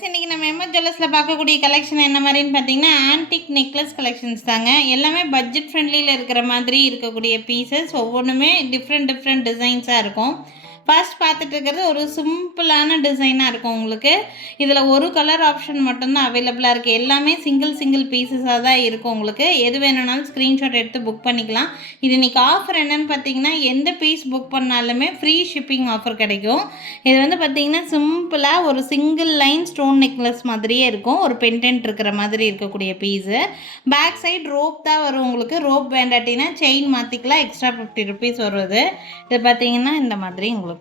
Friends, இன்றைக்கி நம்ம MS ஜுவல்லர்ஸில் பார்க்கக்கூடிய கலெக்ஷன் என்ன மாதிரின்னு பார்த்தீங்கன்னா ஆன்டிக் நெக்லஸ் கலெக்ஷன்ஸ் தாங்க. எல்லாமே பட்ஜெட் ஃப்ரெண்ட்லியில் இருக்கிற மாதிரி இருக்கக்கூடிய பீசஸ். ஒவ்வொன்றுமே டிஃப்ரெண்ட் டிசைன்ஸாக இருக்கும். ஃபர்ஸ்ட் பார்த்துட்டு இருக்கிறது ஒரு சிம்பிளான டிசைனாக இருக்கும். உங்களுக்கு இதில் ஒரு கலர் ஆப்ஷன் மட்டும்தான் அவைலபிளாக இருக்குது. எல்லாமே சிங்கிள் பீசஸாக தான் இருக்கும். உங்களுக்கு எது வேணும்னாலும் ஸ்க்ரீன்ஷாட் எடுத்து புக் பண்ணிக்கலாம். இது இன்றைக்கி ஆஃபர் என்னென்னு பார்த்தீங்கன்னா எந்த பீஸ் புக் பண்ணாலுமே ஃப்ரீ ஷிப்பிங் ஆஃபர் கிடைக்கும். இது வந்து பார்த்திங்கன்னா சிம்பிளாக ஒரு சிங்கிள் லைன் ஸ்டோன் நெக்லஸ் மாதிரியே இருக்கும். ஒரு பெண்டன்ட் இருக்கிற மாதிரி இருக்கக்கூடிய பீஸு. பேக் சைடு ரோப் தான் வரும். உங்களுக்கு ரோப் வேண்டாட்டினா செயின் மாற்றிக்கலாம். எக்ஸ்ட்ரா 50 ருபீஸ் வருது. இது பார்த்திங்கன்னா இந்த மாதிரி உங்களுக்கு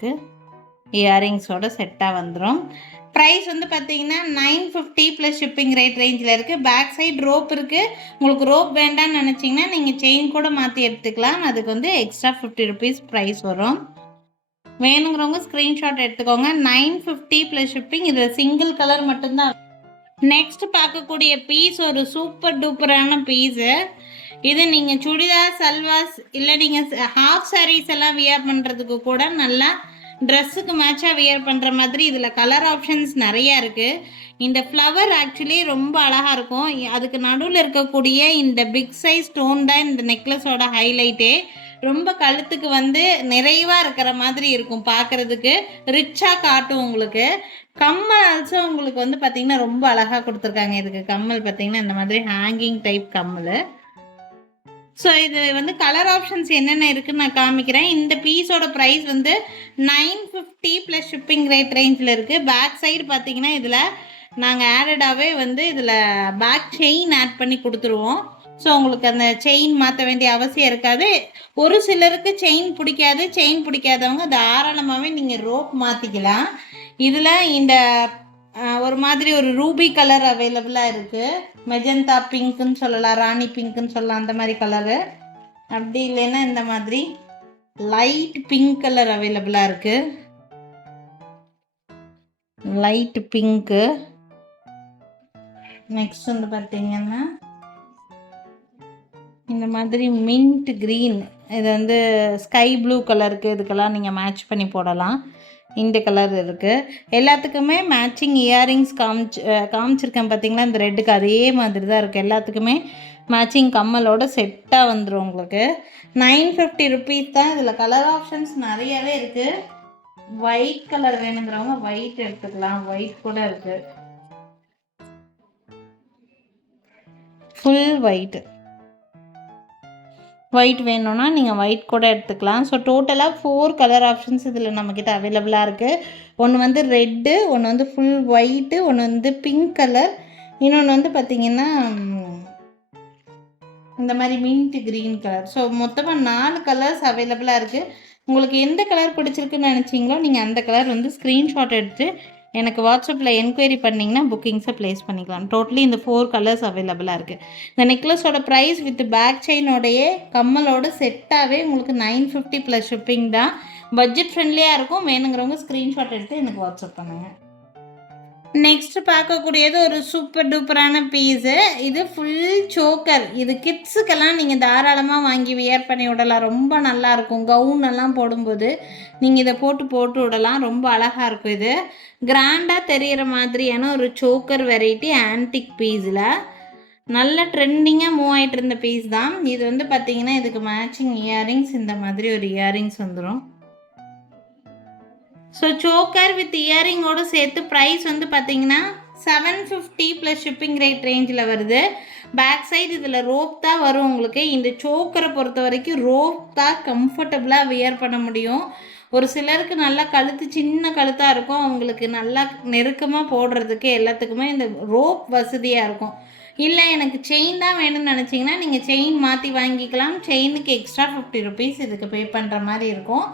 இயரிங்ஸோட செட்டாக வந்துடும். ப்ரைஸ் வந்து பார்த்தீங்கன்னா 950 ப்ளஸ் ஷிப்பிங் ரேஞ்சில் இருக்குது. பேக் சைடு ரோப் இருக்குது. உங்களுக்கு ரோப் வேண்டான்னு நினச்சிங்கன்னா நீங்கள் செயின் கூட மாற்றி எடுத்துக்கலாம். அதுக்கு வந்து எக்ஸ்ட்ரா 50 ருபீஸ் ப்ரைஸ் வரும். வேணுங்கிறவங்க ஸ்க்ரீன்ஷாட் எடுத்துக்கோங்க. 950 ப்ளஸ் ஷிப்பிங். இதில் சிங்கிள் கலர் மட்டும்தான். நெக்ஸ்ட் பார்க்கக்கூடிய பீஸ் ஒரு சூப்பர் டூப்பரான பீஸு. இது நீங்கள் சுடிதார், சல்வாஸ் இல்லை நீங்கள் ஹாஃப் சாரீஸ் எல்லாம் வியர் பண்ணுறதுக்கு கூட நல்லா ட்ரெஸ்ஸுக்கு மேட்சாக வியர் பண்ணுற மாதிரி இதில் கலர் ஆப்ஷன்ஸ் நிறையா இருக்குது. இந்த ஃப்ளவர் ஆக்சுவலி ரொம்ப அழகாக இருக்கும். அதுக்கு நடுவில் இருக்கக்கூடிய இந்த பிக் சைஸ் ஸ்டோன் தான் இந்த நெக்லஸோட ஹைலைட்டே. ரொம்ப கழுத்துக்கு வந்து நிறைவாக இருக்கிற மாதிரி இருக்கும். பார்க்குறதுக்கு ரிச்சாக காட்டும். உங்களுக்கு கம்மல் ஆல்சோ உங்களுக்கு வந்து பார்த்திங்கன்னா ரொம்ப அழகாக கொடுத்துருக்காங்க. இதுக்கு கம்மல் பார்த்திங்கன்னா இந்த மாதிரி ஹேங்கிங் டைப் கம்மல். ஸோ இது வந்து கலர் ஆப்ஷன்ஸ் என்னென்ன இருக்குதுன்னு நான் காமிக்கிறேன். இந்த பீஸோட ப்ரைஸ் வந்து 950 ப்ளஸ் ஷிப்பிங் ரேஞ்சில் இருக்குது. பேக் சைடு பார்த்திங்கன்னா இதில் நாங்கள் ஆடடாகவே வந்து இதில் பேக் செயின் ஆட் பண்ணி கொடுத்துருவோம். ஸோ உங்களுக்கு அந்த செயின் மாற்ற வேண்டிய அவசியம் இருக்காது. ஒரு சிலருக்கு செயின் பிடிக்காது. செயின் பிடிக்காதவங்க தாராளமாகவே நீங்கள் ரோப் மாற்றிக்கலாம். இதில் இந்த ஒரு மாதிரி ஒரு ரூபி கலர் அவைலபிளாக இருக்குது. மெஜந்தா பிங்க்குன்னு சொல்லலாம், ராணி பிங்க்குன்னு சொல்லலாம், அந்த மாதிரி கலரு. அப்படி இல்லைன்னா இந்த மாதிரி லைட் பிங்க் கலர் அவைலபிளாக இருக்குது. Light pink. நெக்ஸ்ட் வந்து பார்த்தீங்கன்னா இந்த மாதிரி மின்ட் க்ரீன். இது வந்து ஸ்கை ப்ளூ கலருக்கு இதுக்கெல்லாம் நீங்கள் மேட்ச் பண்ணி போடலாம். இந்த கலர் இருக்குது. எல்லாத்துக்குமே மேட்சிங் இயரிங்ஸ் காமிச்சிருக்கேன் பார்த்தீங்களா. இந்த ரெட்டுக்கு அதே மாதிரி தான் இருக்குது. எல்லாத்துக்குமே மேட்சிங் கம்மலோட செட்டாக வந்துடும். உங்களுக்கு 950 ருபீஸ் தான். இதில் கலர் ஆப்ஷன்ஸ் நிறையவே இருக்குது. ஒயிட் கலர் வேணுங்கிறவங்க ஒயிட் எடுத்துக்கலாம். ஒயிட் கூட இருக்குது. ஃபுல் ஒயிட் வேணும்னா நீங்கள் ஒயிட் கூட எடுத்துக்கலாம். ஸோ டோட்டலாக 4 கலர் ஆப்ஷன்ஸ் இதில் நம்மக்கிட்ட அவைலபிளாக இருக்குது. ஒன்று வந்து ரெட்டு, ஒன்று வந்து ஃபுல் ஒயிட்டு, ஒன்று வந்து பிங்க் கலர், இன்னொன்று வந்து பார்த்திங்கன்னா இந்த மாதிரி மின்ட் க்ரீன் கலர். ஸோ மொத்தமாக 4 கலர்ஸ் அவைலபிளாக இருக்குது. உங்களுக்கு எந்த கலர் பிடிச்சிருக்குன்னு நினச்சிங்களோ நீங்கள் அந்த கலர் வந்து ஸ்க்ரீன்ஷாட் எடுத்து எனக்கு வாட்ஸ்அப்பில் என்கொயரி பண்ணிங்கன்னா புக்கிங்ஸை ப்ளேஸ் பண்ணிக்கலாம். டோட்டலி இந்த 4 கலர்ஸ் அவைலபிளாக இருக்குது. இந்த நெக்லஸோட ப்ரைஸ் வித் பேக் செயினோடைய கம்மலோட செட்டாகவே உங்களுக்கு 950 ப்ளஸ் ஷிப்பிங் தான். பட்ஜெட் ஃப்ரெண்ட்லியாக இருக்கும். வேணுங்கிறவங்க ஸ்க்ரீன்ஷாட் எடுத்து எனக்கு வாட்ஸ்அப் பண்ணுங்கள். நெக்ஸ்ட்டு பார்க்கக்கூடியது ஒரு சூப்பர் டூப்பரான பீஸு. இது ஃபுல் சோக்கர். இது கிட்ஸுக்கெல்லாம் நீங்கள் தாராளமாக வாங்கி வியர் பண்ணி விடலாம். ரொம்ப நல்லாயிருக்கும். கவுனெல்லாம் போடும்போது நீங்கள் இதை போட்டு விடலாம். ரொம்ப அழகாக இருக்கும். இது கிராண்டாக தெரிகிற மாதிரியான ஒரு சோக்கர் வெரைட்டி ஆன்டிக் பீஸில் நல்ல ட்ரெண்டிங்காக மூவ் ஆகிட்டு இருந்த பீஸ் தான் இது. வந்து பார்த்திங்கன்னா இதுக்கு மேட்சிங் இயரிங்ஸ் இந்த மாதிரி ஒரு இயரிங்ஸ் வந்துடும். ஸோ சோக்கர் வித் இயரிங்கோடு சேர்த்து ப்ரைஸ் வந்து பார்த்திங்கன்னா 750 ப்ளஸ் ஷிப்பிங் ரேஞ்சில் வருது. பேக் சைடு இதில் ரோப் தான் வரும். உங்களுக்கு இந்த சோக்கரை பொறுத்த வரைக்கும் ரோப் தான் கம்ஃபர்டபுளாக வியர் பண்ண முடியும். ஒரு சிலருக்கு நல்லா கழுத்து சின்ன கழுத்தாக இருக்கும். அவங்களுக்கு நல்லா நெருக்கமாக போடுறதுக்கு எல்லாத்துக்குமே இந்த ரோப் வசதியாக இருக்கும். இல்லை எனக்கு செயின் தான் வேணும்னு நினச்சிங்கன்னா நீங்கள் செயின் மாற்றி வாங்கிக்கலாம். செயினுக்கு எக்ஸ்ட்ரா 50 ருபீஸ் இதுக்கு பே பண்ணுற மாதிரி இருக்கும்.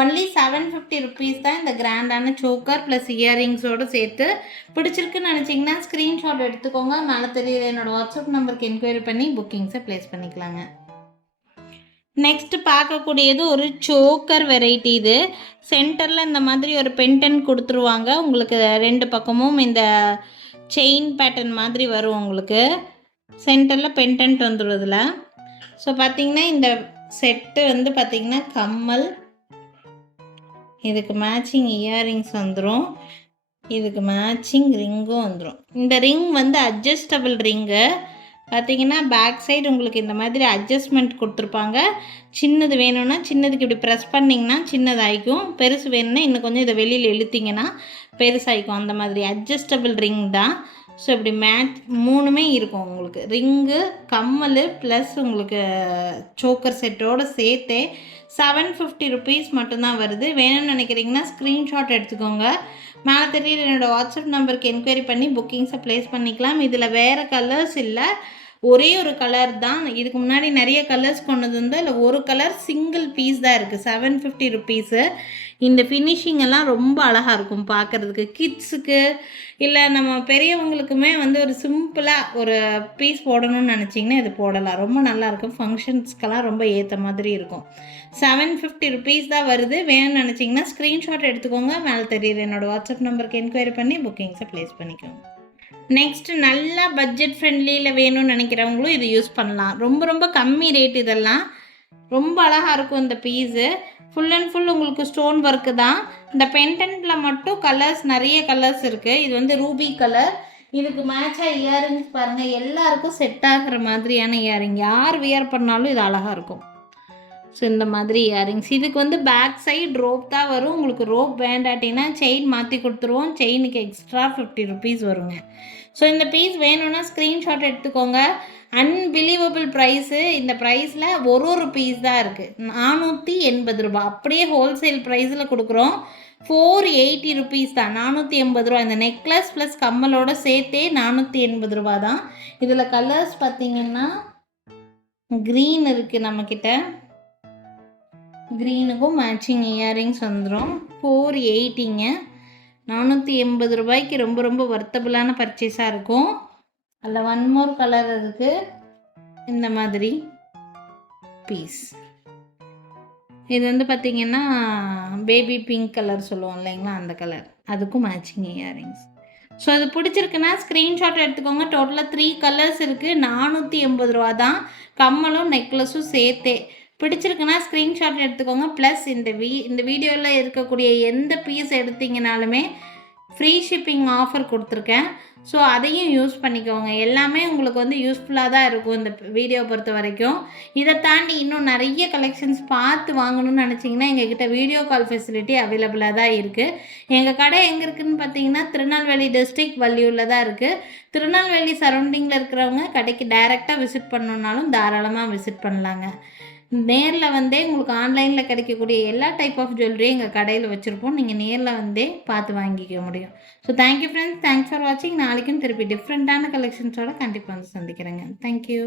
ஒன்லி 750 ருபீஸ் தான் இந்த கிராண்டான சோக்கர் ப்ளஸ் இயரிங்ஸோடு சேர்த்து. பிடிச்சிருக்குன்னு நினச்சிங்கன்னா ஸ்க்ரீன்ஷாட் எடுத்துக்கோங்க. மேலே தெரியுது என்னோடய வாட்ஸ்அப் நம்பருக்கு என்கொயரி பண்ணி புக்கிங்ஸை ப்ளேஸ் பண்ணிக்கலாங்க. நெக்ஸ்ட் பார்க்கக்கூடியது ஒரு சோக்கர் வெரைட்டி. இது சென்டரில் இந்த மாதிரி ஒரு பென்டன் கொடுத்துருவாங்க. உங்களுக்கு 2 பக்கமும் இந்த செயின் பேட்டர்ன் மாதிரி வரும். உங்களுக்கு சென்டரில் பென்டன்ட் வந்துடும் இதில். ஸோ பார்த்திங்கன்னா இந்த செட்டு வந்து பார்த்திங்கன்னா கம்மல், இதுக்கு மேட்சிங் இயரிங்ஸ் வந்துடும். இதுக்கு மேட்சிங் ரிங்கும் வந்துடும். இந்த ரிங் வந்து அட்ஜஸ்டபிள் ரிங்கு. பார்த்தீங்கன்னா பேக் சைடு உங்களுக்கு இந்த மாதிரி அட்ஜஸ்ட்மெண்ட் கொடுத்துருப்பாங்க. சின்னது வேணும்னா சின்னதுக்கு இப்படி ப்ரெஸ் பண்ணிங்கன்னா சின்னதாகிக்கும், பெருசு வேணும்னா இன்னும் கொஞ்சம் இதை வெளியில் இழுத்திங்கன்னா பெருசாகிக்கும். அந்த மாதிரி அட்ஜஸ்டபிள் ரிங் தான். ஸோ இப்படி மேட்ச் 3மே இருக்கும் உங்களுக்கு. ரிங்கு, கம்மல் ப்ளஸ் உங்களுக்கு சோக்கர் செட்டோடு சேர்த்தே 750 ருபீஸ் மட்டும்தான் வருது. வேணும்னு நினைக்கிறீங்கன்னா ஸ்க்ரீன்ஷாட் எடுத்துக்கோங்க. மேலே தெரியுற என்னோடய வாட்ஸ்அப் நம்பருக்கு என்கொயரி பண்ணி புக்கிங்ஸை ப்ளேஸ் பண்ணிக்கலாம். இதில் வேறு கலர்ஸ் இல்லை, ஒரே ஒரு கலர் தான். இதுக்கு முன்னாடி நிறைய கலர்ஸ் கொண்டது வந்து இல்லை, ஒரு கலர் சிங்கிள் பீஸ் தான் இருக்குது. 750 ருபீஸு. இந்த ஃபினிஷிங் எல்லாம் ரொம்ப அழகாக இருக்கும் பார்க்குறதுக்கு. கிட்ஸுக்கு இல்லை நம்ம பெரியவங்களுக்குமே வந்து ஒரு சிம்பிளாக ஒரு பீஸ் போடணும்னு நினச்சிங்கன்னா இது போடலாம். ரொம்ப நல்லாயிருக்கும். ஃபங்க்ஷன்ஸ்க்கெல்லாம் ரொம்ப ஏற்ற மாதிரி இருக்கும். 750 ருபீஸ் தான் வருது. வேணும்னு நினச்சிங்கன்னா ஸ்க்ரீன்ஷாட் எடுத்துக்கோங்க. மேலே தெரியுது என்னோடய வாட்ஸ்அப் நம்பருக்கு என்கொயரி பண்ணி புக்கிங்ஸை ப்ளேஸ் பண்ணிக்கோங்க. நெக்ஸ்ட்டு நல்லா பட்ஜெட் ஃப்ரெண்ட்லியில் வேணும்னு நினைக்கிறவங்களும் இது யூஸ் பண்ணலாம். ரொம்ப ரொம்ப கம்மி ரேட். இதெல்லாம் ரொம்ப அழகாக இருக்கும். இந்த பீஸு ஃபுல் அண்ட் ஃபுல் உங்களுக்கு ஸ்டோன் ஒர்க்கு தான். இந்த பென்டென்ட்டில் மட்டும் கலர்ஸ், நிறைய கலர்ஸ் இருக்குது. இது வந்து ரூபி கலர். இதுக்கு மேட்சாக இயரிங்ஸ் பாருங்கள். எல்லாருக்கும் செட் ஆகிற மாதிரியான இயரிங். யார் வியர் பண்ணாலும் இது அழகாக இருக்கும். ஸோ இந்த மாதிரி இயரிங்ஸ். இதுக்கு வந்து பேக் சைடு ரோப் தான் வரும். உங்களுக்கு ரோப் வேண்டாட்டினா செயின் மாற்றி கொடுத்துருவோம். செயினுக்கு எக்ஸ்ட்ரா 50 ருபீஸ் வருங்க. ஸோ இந்த பீஸ் வேணும்னா ஸ்க்ரீன்ஷாட் எடுத்துக்கோங்க. Unbelievable price. இந்த ப்ரைஸில் ஒரு பீஸ் தான் இருக்குது. 480 ரூபா. அப்படியே ஹோல்சேல் ப்ரைஸில் கொடுக்குறோம். 480 ருபீஸ் தான். 480 ரூபா. இந்த நெக்லஸ் ப்ளஸ் கம்மலோடு சேர்த்தே 480 ரூபா தான். இதில் கலர்ஸ் பார்த்திங்கன்னா க்ரீன் இருக்குது நம்மக்கிட்ட. க்ரீனுக்கும் மேட்சிங் இயரிங்ஸ் வந்துடும். 480ங்க. 480 ரூபாய்க்கு ரொம்ப ரொம்ப வர்த்தபுளான பர்ச்சேஸாக இருக்கும். அதில் ஒன் மோர் கலர் இருக்குது. இந்த மாதிரி பீஸ். இது வந்து பார்த்திங்கன்னா பேபி பிங்க் கலர் சொல்லுவோம் இல்லைங்களா, அந்த கலர். அதுக்கும் மேட்சிங் இயரிங்ஸ். ஸோ அது பிடிச்சிருக்குன்னா ஸ்க்ரீன்ஷாட் எடுத்துக்கோங்க. டோட்டலாக 3 கலர்ஸ் இருக்குது. 480 ரூபா தான். கம்மலும் நெக்லஸும் சேர்த்தே. பிடிச்சிருக்குன்னா ஸ்க்ரீன்ஷாட் எடுத்துக்கோங்க. ப்ளஸ் இந்த வீடியோவில் இருக்கக்கூடிய எந்த பீஸ் எடுத்தீங்கனாலுமே ஃப்ரீ ஷிப்பிங் ஆஃபர் கொடுத்துருக்கேன். ஸோ அதையும் யூஸ் பண்ணிக்கோங்க. எல்லாமே உங்களுக்கு வந்து யூஸ்ஃபுல்லாக தான் இருக்கும் இந்த வீடியோ பொறுத்த வரைக்கும். இதை தாண்டி இன்னும் நிறைய கலெக்ஷன்ஸ் பார்த்து வாங்கணும்னு நினச்சிங்கன்னா எங்ககிட்ட வீடியோ கால் ஃபெசிலிட்டி அவைலபிளாக தான் இருக்குது. எங்கள் கடை எங்கே இருக்குதுன்னு பார்த்தீங்கன்னா திருநெல்வேலி டிஸ்ட்ரிக்ட் வள்ளியூரில் தான் இருக்குது. திருநெல்வேலி சரௌண்டிங்கில் இருக்கிறவங்க கடைக்கு டைரெக்டாக விசிட் பண்ணணுன்னாலும் தாராளமாக விசிட் பண்ணலாங்க. நேரில் வந்தே உங்களுக்கு ஆன்லைனில் கிடைக்கக்கூடிய எல்லா டைப் ஆஃப் ஜுவல்லரியும் எங்கள் கடையில் வச்சுருப்போம். நீங்கள் நேரில் வந்தே பார்த்து வாங்கிக்க முடியும். So thank you friends. Thanks for வாட்சிங். நாளைக்கும் திருப்பி டிஃப்ரெண்ட்டான கலெக்ஷன்ஸோடு கண்டிப்பாக வந்து சந்திக்கிறேங்க. தேங்க்யூ.